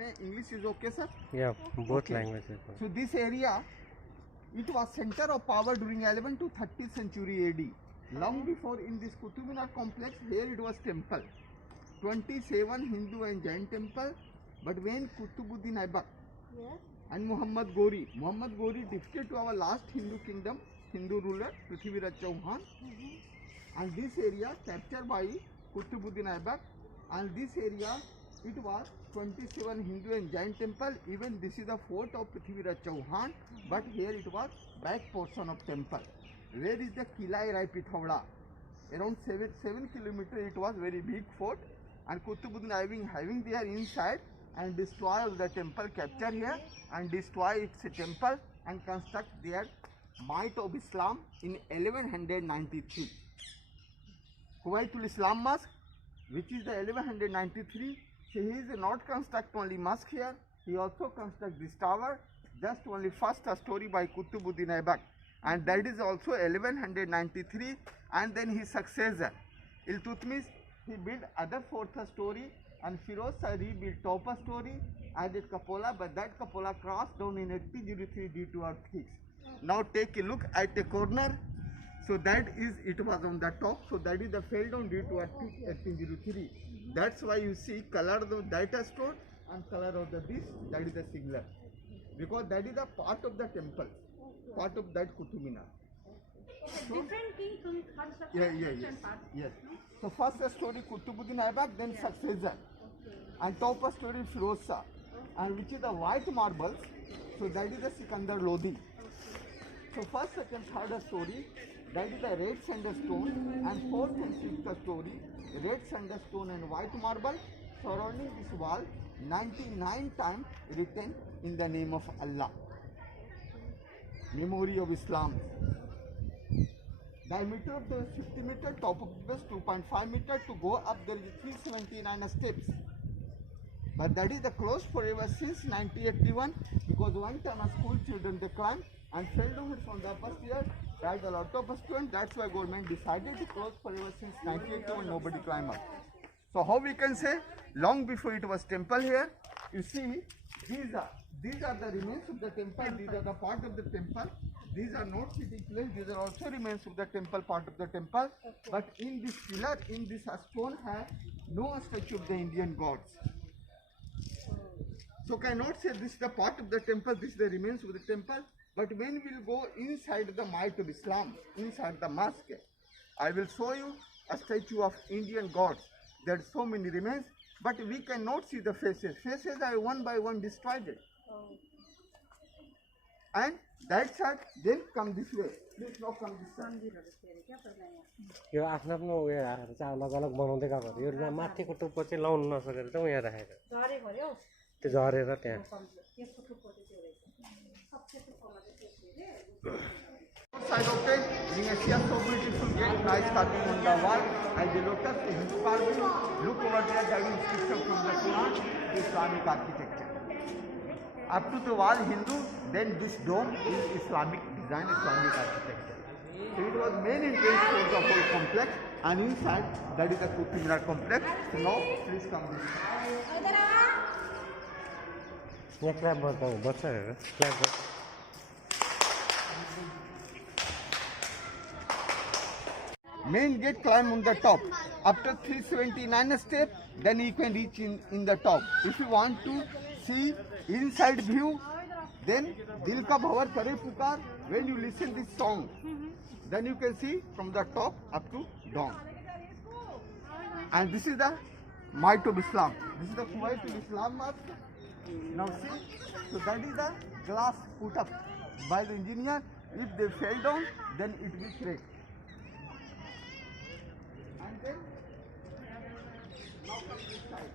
में English is okay, sir? Yeah, both Okay. languages. So this area, it was center of power during 11th to 30th century AD. Long before in this Qutub Minar complex, here it was temple. 27 Hindu and Jain temple. But when Qutbuddin Aibak and Muhammad Ghori defeated to our last Hindu kingdom, Hindu ruler Prithviraj Chauhan, and this area captured by Qutbuddin Aibak, and this area it was 27 Hindu and Jain temple. Even this is the fort of Prithviraj Chauhan, but here it was back portion of temple. Where is the Kilai Rai Pithoda? Around 7 kilometers it was very big fort, and Qutbuddin having there inside and destroy the temple, capture here and destroy its temple and construct their might of Islam in 1193. Kuwaitul Islam Mosque, which is the 1193, so he is not construct only mosque here, he also construct this tower, just only first story by Qutbuddin Aibak, and that is also 1193, and then his successor Iltutmish, he built other fourth story, and Firoz Shah rebuilt top story, added cupola, but that cupola crossed down in 1803 due to earthquakes. Now take a look at the corner. So that is, it was on the top, so that is the fell down due to earthquake 1803. That's why you see color of that stone and color of the this, that is the similar. Because that is a part of the temple, part of that Qutub Minar. So, Different king construction, yes. different parts. Yes. So first story Qutbuddin Aibak, then successor. And top story Firoz Shah, and which is the white marble, so that is the Sikandar Lodi. So first, second, third story, that is the red sandstone, and fourth and fifth story, red sandstone and white marble, surrounding this wall, 99 times written in the name of Allah. Memory of Islam. Diameter of the 50 meter, top of the base 2.5 meter. To go up there is 379 steps. But that is the closed forever since 1981, because one time a school children they climbed and fell down from the upper stairs, died a lot of students. That's why government decided to close forever since 1981. Nobody climbed up. So how we can say long before it was temple here? You see, these are the remains of the temple. These are the part of the temple. These are not sitting place. These are also remains of the temple, part of the temple. But in this pillar, in this stone, have no statue of the Indian gods. So cannot say this is the part of the temple, this is the remains of the temple. But when we will go inside the might of Islam, inside the mosque, I will show you a statue of Indian gods. There are so many remains, but we cannot see the faces. Faces are one by one destroyed. And that side, then come this way. Please now come this side. यो आफ्नो आफ्नो उयोहरू चाहिँ अलग अलग बनाउँदै गएको हो। यो माथिको टुप्पो चाहिँ लाउनु नसकेर चाहिँ यहाँ राखेको त्यो झरेर त्यहाँ Side of it, you can see a so beautiful gate, nice carving on the wall, and the lotus, the Hindu carving. Look over there, that is picture from the Quran, the Islamic architecture. Up to the wall Hindu, then this dome is Islamic design, Islamic architecture. So it was main entrance for the whole complex, and inside that is the Qutub Minar complex. So now please come this way. यहाँ clap गर्दा बस्छ हेर clap गर्छ Main gate climb on the top. After 379 steps, then you can reach in the top. If you want to see inside view, then Dil Ka Bhavar Kare Pukar, when you listen this song, then you can see from the top up to down. And this is the might of Islam. This is the Kuwaitul Islam Mosque. Now see, so that is the glass put up by the engineer. If they fell down, then it will break. And then, now come this side.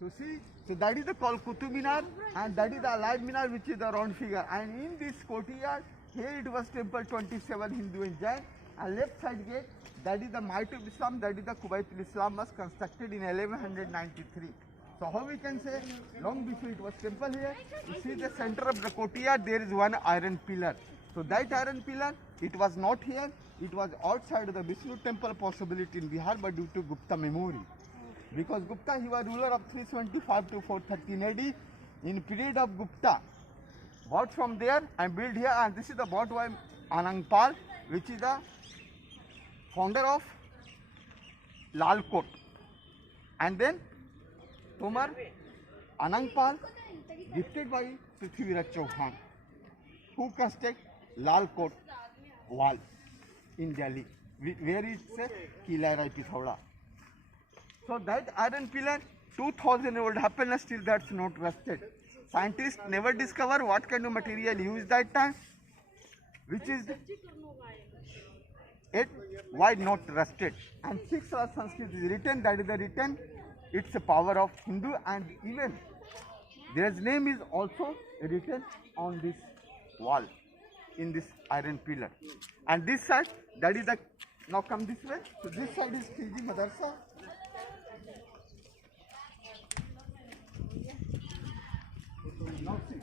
So see, so that is the called Qutub Minar, and that is the alive Minar, which is the round figure. And in this courtyard, here it was temple 27 Hindu and Jain, and left side gate, that is the might of Islam, that is the Kuwaitul Islam Mosque constructed in 1193. So how we can say long before it was temple here? You see the center of the courtyard, there is one iron pillar. So that iron pillar, it was not here. It was outside of the Vishnu temple, possibility in Bihar, but due to Gupta memory. Because Gupta, he was ruler of 375 to 413 AD. In period of Gupta, bought from there and built here, and this is the bought by Anangpal, which is the founder of Lal Kot. And then Tomar Anangpal, gifted by Prithviraj Chauhan, who construct Lal Kot wall in Delhi, where it's a Kila Rai Pithoda. So that iron pillar, 2000 old happened, still that's not rusted. Scientists never discover what kind of material used that time, which is it, why not rusted. And 6 Sanskrit is written, that is the written, it's a power of Hindu, and even their name is also written on this wall, in this iron pillar. And this side, that is the, now come this way, so this side is Khilji Madrasa. Now see.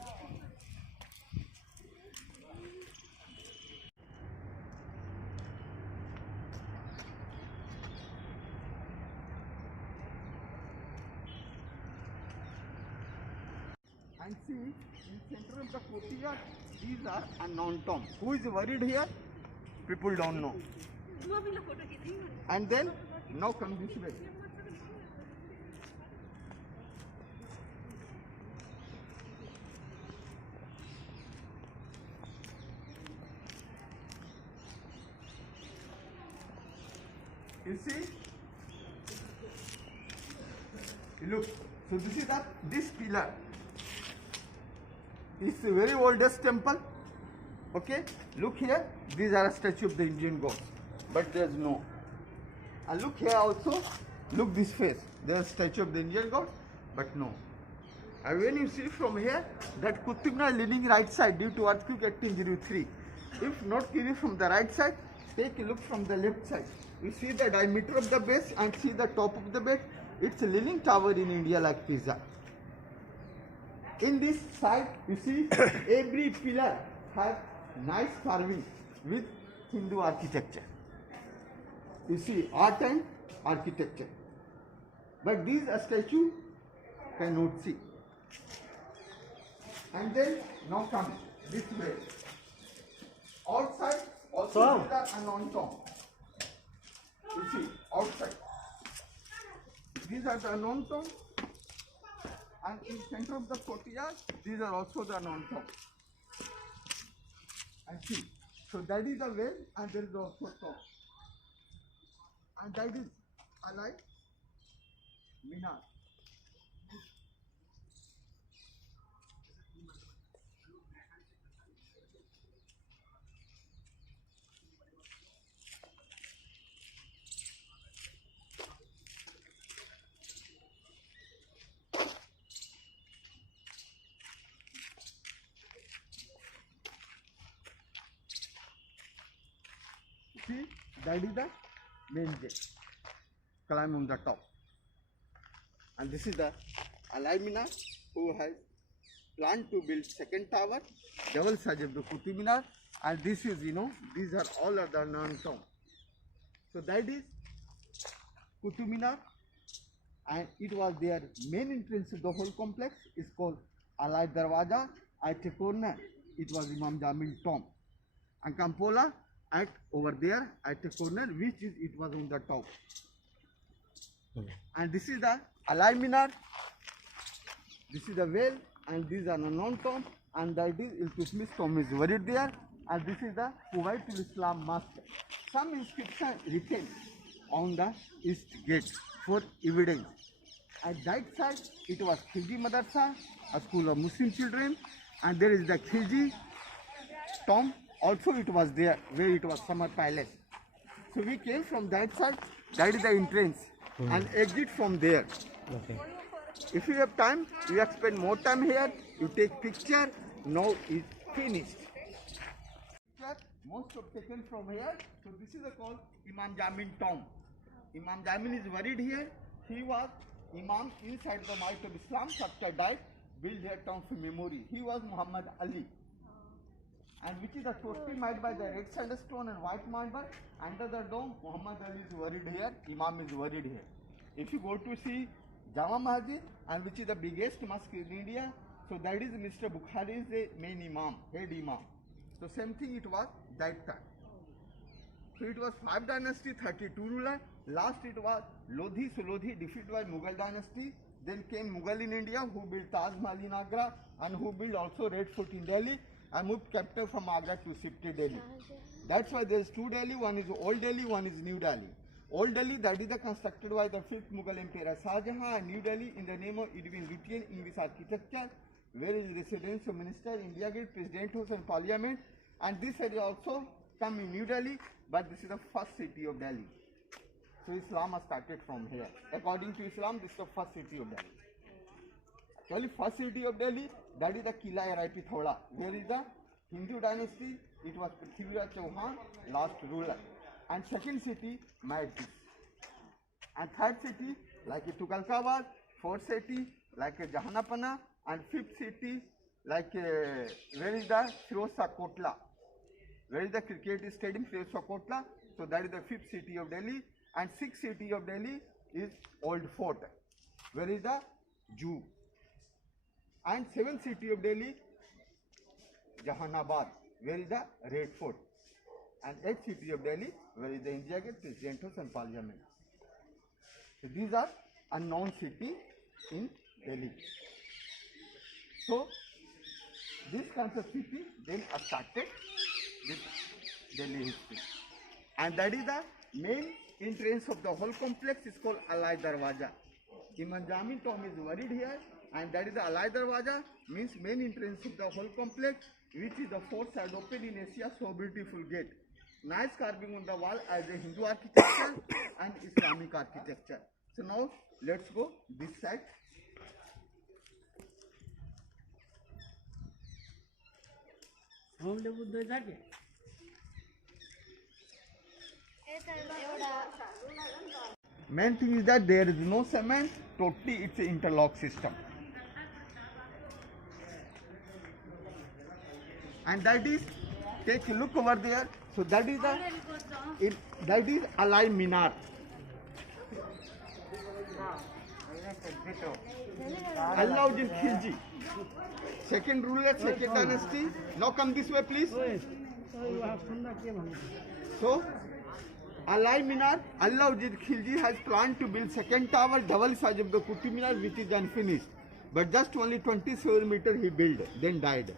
And see, in center of the courtyard, these are unknown tomb. Who is worried here? People don't know. And then, now come this way. You see? Look, so this is this pillar. It's the very oldest temple. Okay, look here, these are a statue of the Indian god, but there's no. And look here also, look this face, there's a statue of the Indian god, but no. And when you see from here, that Qutub Minar leaning right side due to earthquake 1803. If not clear from the right side, take a look from the left side. You see the diameter of the base and see the top of the base. It's a leaning tower in India like pizza. In this side, you see every pillar has nice carving with Hindu architecture. You see art and architecture. But these statue cannot see. And then now come this way. Outside also these are unknown tomb. You see outside. These are the unknown tomb. And in center of the courtyard, these are also the unknown tomb. And see, so that is the well, and there is also tomb. And that is Alai Minar. See, that is the main gate. Climb on the top. And this is the Alai Minar, who has planned to build second tower, double size of the Qutub Minar. And this is, these are all other non-tomb. So that is Qutub Minar, and it was their main entrance to the whole complex. Is called Alai Darwaja. At a corner, it was Imam Jamil tomb. And Kampola at over there at a corner, which is it was on the top. And this is the Alai Minar. This is the well, and these are the non-tomb, and that is Iltutmish tomb is buried there. And this is the Kuwaitul Islam Mosque. Some inscription written on the east gate for evidence. At that side, it was Khilji Madrasa, a school of Muslim children, and there is the Khilji tomb. Also, it was there where it was summer palace. So we came from that side. That is the entrance, and exit from there. Okay. If you have time, you have spend more time here. You take picture. Now it's finished. Most of taken from here. So this is called Imam Jamin tomb. Imam Jamin is buried here. He was Imam inside the Mosque of Islam, after died, built their tomb for memory. He was Muhammad Ali. And which is a totti made by the red sandstone and white marble. Under the dome, Muhammad Ali is buried here, Imam is buried here. If you go to see Jama Masjid, and which is the biggest mosque in India, so that is Mr. Bukhari is the main Imam, head Imam. So same thing it was that time. So it was 5 dynasty, 32 ruler. Last it was Lodhi. So Lodhi defeated by Mughal dynasty. Then came Mughal in India, who built Taj Mahal in Agra and who built also Red Fort in Delhi and moved capital from Agra to Sifte, Delhi. That's why there is 2 Delhi, one is Old Delhi, one is New Delhi. Old Delhi, that is the constructed by the 5th Mughal Emperor Shah Jahan, and New Delhi in the name of Edwin Lutyens English architecture, where is residence of Minister, India Gate, President House and Parliament. And this area also come in New Delhi, but this is the first city of Delhi. So Islam has started from here. According to Islam, this is the first city of Delhi. Actually, first city of Delhi, that is the Kila Pithoda. Where is the Hindu dynasty? It was Prithviraj Chauhan, last ruler. And second city, Maithis. And third city, like Tukalkawad. Fourth city, like Jahanapana. And fifth city, like where is the Firoza Kotla? Where is the cricket stadium, Firoza Kotla? So that is the fifth city of Delhi. And sixth city of Delhi is Old Fort. Where is the Jew? And seventh city of Delhi, Jahanabad. Where is the Red Fort? And eighth city of Delhi, where is the India Gate, President House and Parliament. So these are unknown cities in Delhi. So this kind of city then started with Delhi history. And that is the main entrance of the whole complex is called Alai Darwaja. Imam Jamin tomb is buried here, and that is the Alai Darwaja, means main entrance of the whole complex, which is the fourth side open in Asia, so beautiful gate. Nice carving on the wall as a Hindu architecture and Islamic architecture. So now let's go this side. Main thing is that there is no cement, totally it's an interlock system. And that is, take a look over there. So that is that is Alai Minar. Alauddin Khilji, second ruler, second dynasty. Now come this way, please. So, Alai Minar, Alauddin Khilji has planned to build second tower, double size of the Qutub Minar, which is unfinished. But just only 27 meters he built, then died.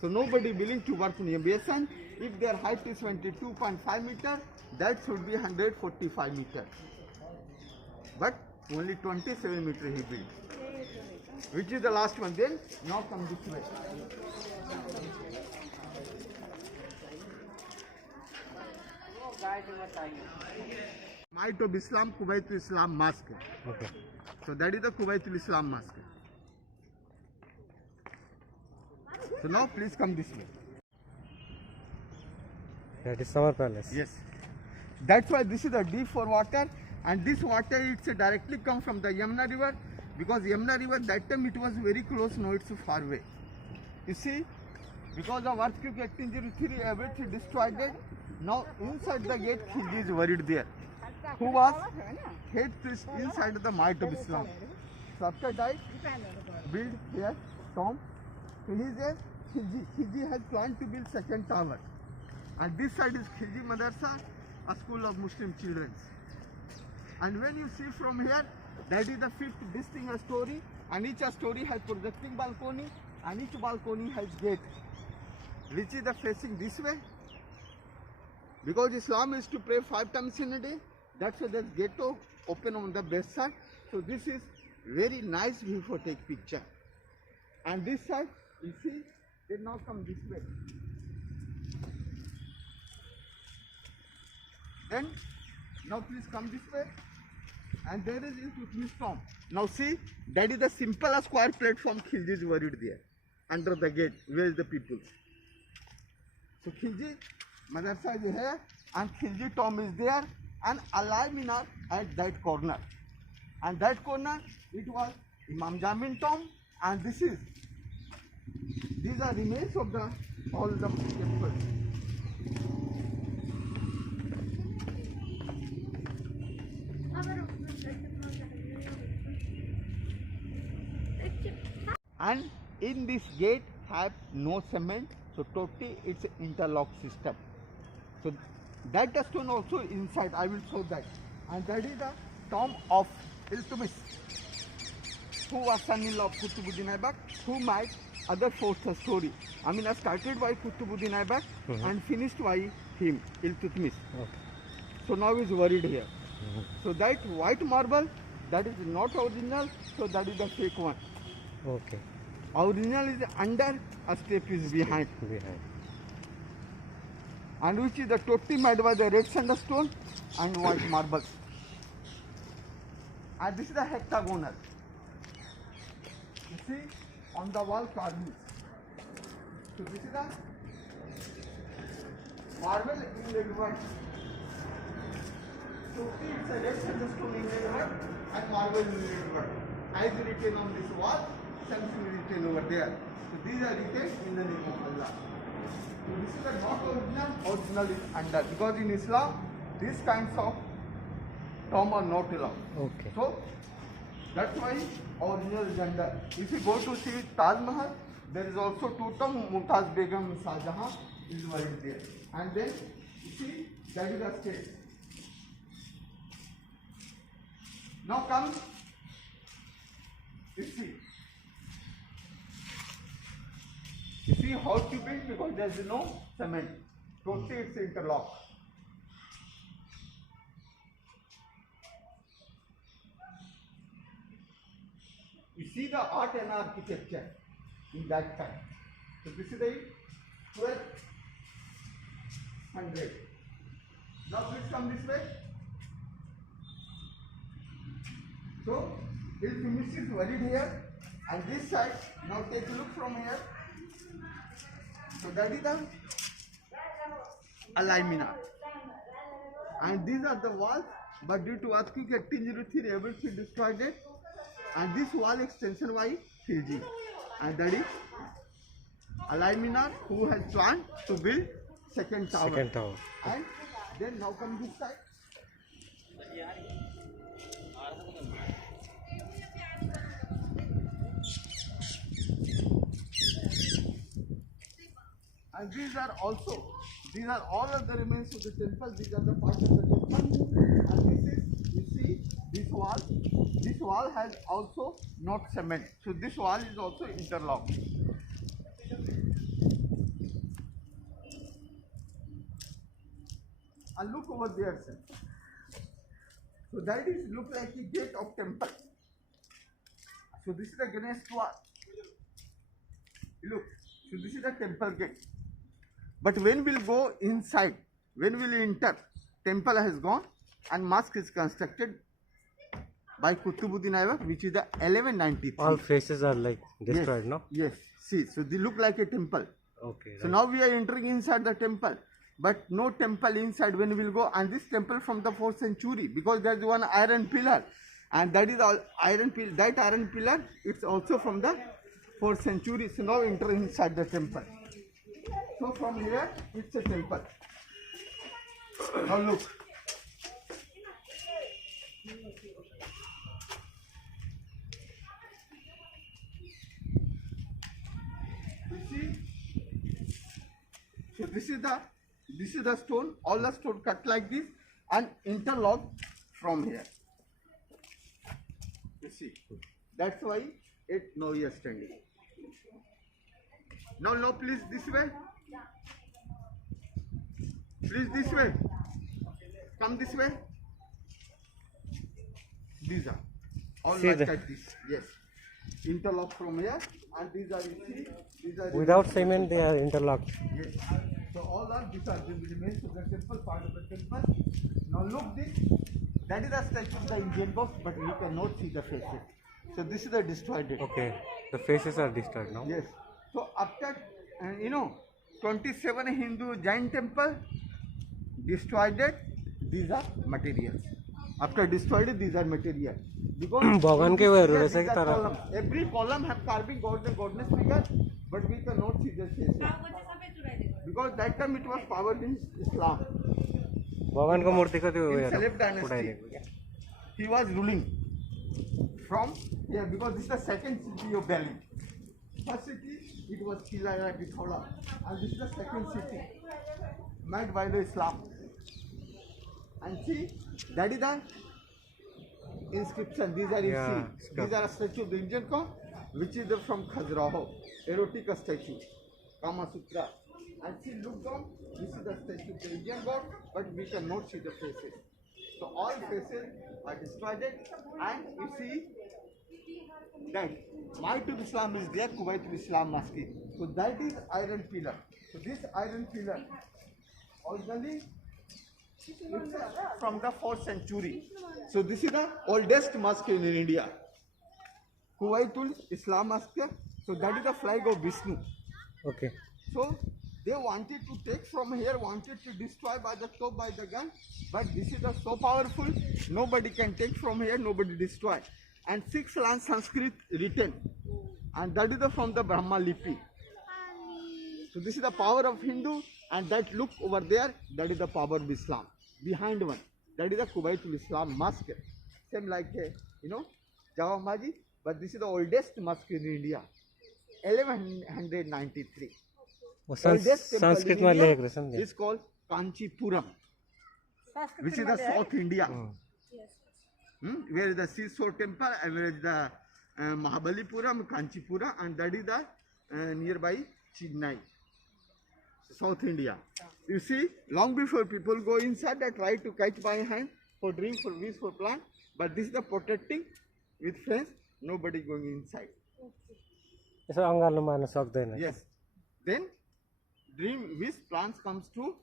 So nobody willing to work near basin. If their height is 22.5 meters, that should be 145 meters. But only 27 meters he built, which is the last one. Then now come this way. Might of Islam, Kuwaitul Islam Mosque. Okay. So that is the Kuwaitul Islam Mosque. So now please come this way. That is Summer Palace. Yes. That's why this is a deep for water, and this water it's directly come from the Yamuna River, because Yamuna River that time it was very close, now it's far away. You see, because of earthquake 1803 everything destroyed it. Now inside the gate Khilji is buried there, who was head priest inside the Might of Islam. So after died, build here tomb. So he is a Khilji. Khilji has planned to build second tower. And this side is Khilji Madrasa, a school of Muslim children. And when you see from here, that is the fifth distinct story, and each story has projecting balcony, and each balcony has gate, which is the facing this way. Because Islam is to pray 5 times in a day, that's why there's gate open on the best side. So this is very nice view for take picture. And this side, you see, they now come this way. Then, now please come this way. And there is Iltutmish tomb. Now see, that is the simple square platform Khilji is buried there, under the gate, where is the people. So Khilji Madrasa is here, and Khilji tomb is there, and Alai Minar at that corner. And that corner, it was Imam Jamin tomb, and these are remains of all the temples. And in this gate have no cement, so totally it's an interlock system. So that the stone also inside, I will show that. And that is the tomb of Iltutmish, who was son-in-law of Qutbuddin Aibak, who made other fourth story. I mean, I started by Qutbuddin Aibak and finished by him, Iltutmish. Okay. So now he's worried here. So that white marble, that is not original, so that is the fake one. Okay. Original is under, a step is behind. And which is the totally made by the red sandstone and white marbles. And this is the hexagonal. You see on the wall carvings. So this is the marble inlaid work. Totally it's a red sandstone inlaid work and marble inlaid work. As written on this wall, something written over there. So these are written in the name of Allah. So this is the not original, original is under, because in Islam these kinds of tomb are not allowed. Okay. So that's why original is under. If you go to see Taj Mahal, there is also two tomb, Mumtaz Begum Shah Jahan is buried there. And then you see that is the stage. Now come, you see how to build, because there is no cement. Totally it's interlock. You see the art and architecture in that time. So this is the 1200. Now please come this way. So Iltutmish is buried here, and this side, now take a look from here. So that is the Alai Minar. And these are the walls, but due to earthquake 1803, everything destroyed it. And this wall extension by Khilji. And that is Alai Minar, who has planned to build second tower. And then now come this side. And these are all of the remains of the temple. These are the parts of the temple. And this is, you see, this wall has also not cement. So this wall is also interlocked. And look over there, sir. So that is look like a gate of temple. So this is the Ganesh Dwar. Look, so this is the temple gate. But when we'll go inside, when we'll enter, temple has gone and mosque is constructed by Qutbuddin Aibak, which is the 1193. All faces are like destroyed, yes, no? Yes. See, so they look like a temple. Okay. So now we are entering inside the temple, but no temple inside when we'll go. And this temple from the 4th century, because there's one iron pillar, and that is all iron pillar. That iron pillar, it's also from the 4th century. So now enter inside the temple. So from here, it's a temple. Now look. You see? So this is the stone, all the stone cut like this and interlocked from here. You see? That's why it now is standing. Now please this way. Please this way. Come this way. These are all like this. Yes. Interlock from here, and these are, you see, these are without cement they are interlocked. Yes. So all are these are the remains of the temple, part of the temple. Now look this. That is the statue of the Indian box, but we cannot see the faces. So this is the destroyed it. Okay. The faces are destroyed now. Yes. So after 27 Hindu Jain temple destroyed it. These are materials. After destroyed it, these are material. Because भगवान के वे रहेछ कि these are तर columns. Every column have carving god and goddess figure, but we cannot see their faces. Because that time it was powered in Islam. भगवानको मूर्तिको त्यो In उयोहरू Salaf dynasty, उठाइदिएको क्या he was ruling from here because this is the second city of Delhi. First city, it was Kilaya Bithola, and this is the second city made by the Islam. And see, that is the inscription. These are you Yeah, see. These are a statue of the Indian god, which is from Khajuraho, erotic statue, Kama Sutra. And see, look down. This is the statue of the Indian god, but we cannot see the faces. So all faces are destroyed, and you see that Might of Islam is there, Kuwait Islam Mosque. So that is iron pillar. So this iron pillar originally it's from the 4th century. So this is the oldest mosque in India. Kuwaitul Islam Mosque. So that is the flag of Vishnu. Okay So they wanted to take from here, wanted to destroy by the top, by the gun. But this is so powerful, nobody can take from here, nobody destroy. And 6 lines Sanskrit written. And that is from the Brahma Lipi. So this is the power of Hindu, and that look over there, that is the power of Islam. Behind one, that is the Kuwaitul Islam Mosque. Same like, Java Masjid, but this is the oldest mosque in India. 1193. वो Oldest temple in संस्कृतमा India लेखेको रहेछ नि is called Kanchipuram, which is the South India. Where is the seashore temple, and where is the Mahabalipuram, Kanchipura, and that is the nearby Chennai, South India. You see, long before people go inside, they try to catch by hand for drink, for wish, for plant, but this is the protecting with fence, nobody going inside. यसो अँगालो मार्न सक्दैन Yes. Then dream, wish, plants comes to